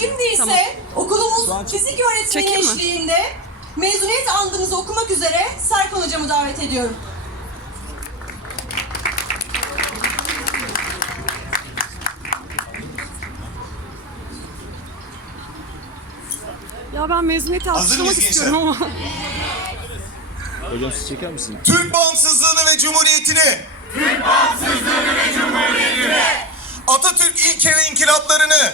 Şimdi ise tamam. okulumuz fizik öğretmeni Çekeyim eşliğinde mi? mezuniyet andımızı okumak üzere Serkan hocamı davet ediyorum. Ya ben mezuniyet alkışlamak istiyorum ama. Evet. Hocam siz çeker misin? Tüm bağımsızlığını ve cumhuriyetini. Tüm bağımsızlığını ve cumhuriyetini. Atatürk ilke ve inkılaplarını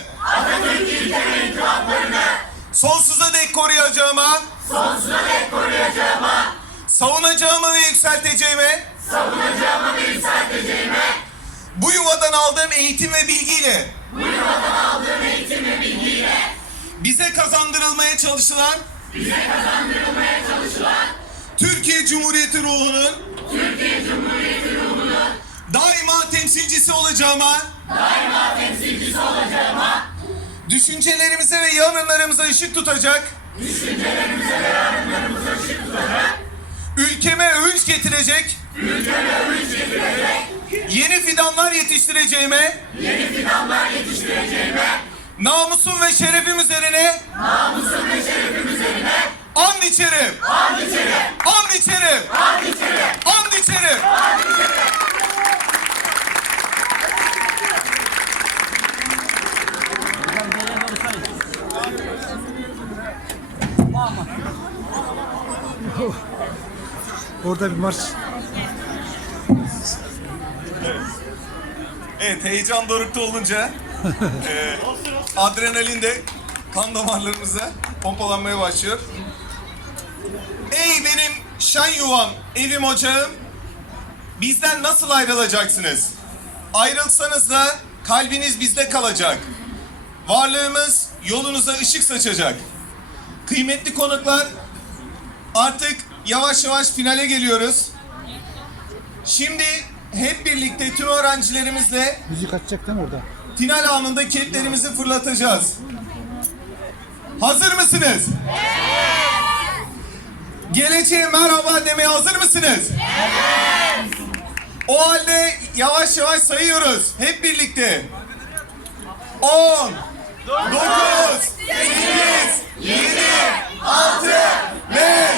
sonsuza dek koruyacağıma, sonsuza dek koruyacağıma, savunacağımı ve yükselteceğime, savunacağımı ve yükselteceğime, bu yuvadan aldığım eğitim ve bilgiyle, bu yuvadan aldığım eğitim ve bilgiyle, bize kazandırılmaya çalışılan, bize kazandırılmaya çalışılan, Türkiye Cumhuriyeti ruhunun, Türkiye Cumhuriyeti ruhunun, daima temsilcisi olacağıma, daima temsilcisi olacağıma, Düşüncelerimize ve yarınlarımıza ışık tutacak. Düşüncelerimize ve yarınlarımıza ışık tutacak. Ülkeme övünç getirecek. Ülkeme övünç getirecek. Yeni fidanlar yetiştireceğime. Yeni fidanlar yetiştireceğime. Namusum ve şerefim üzerine. Namusum ve şerefim üzerine. An içerim. An içerim. An içerim. Orada bir marş. Evet. evet heyecan dorukta olunca e, adrenalin de kan damarlarımıza pompalanmaya başlıyor. Ey benim şen yuvam, evim ocağım. Bizden nasıl ayrılacaksınız? Ayrılsanız da kalbiniz bizde kalacak. Varlığımız yolunuza ışık saçacak. Kıymetli konuklar artık yavaş yavaş finale geliyoruz. Şimdi hep birlikte tüm öğrencilerimizle müzik açacak değil mi orada? Final anında keplerimizi fırlatacağız. Hazır evet. mısınız? Evet. Geleceğe merhaba demeye hazır mısınız? Evet. O halde yavaş yavaş sayıyoruz hep birlikte. 10 9 8 7 6 5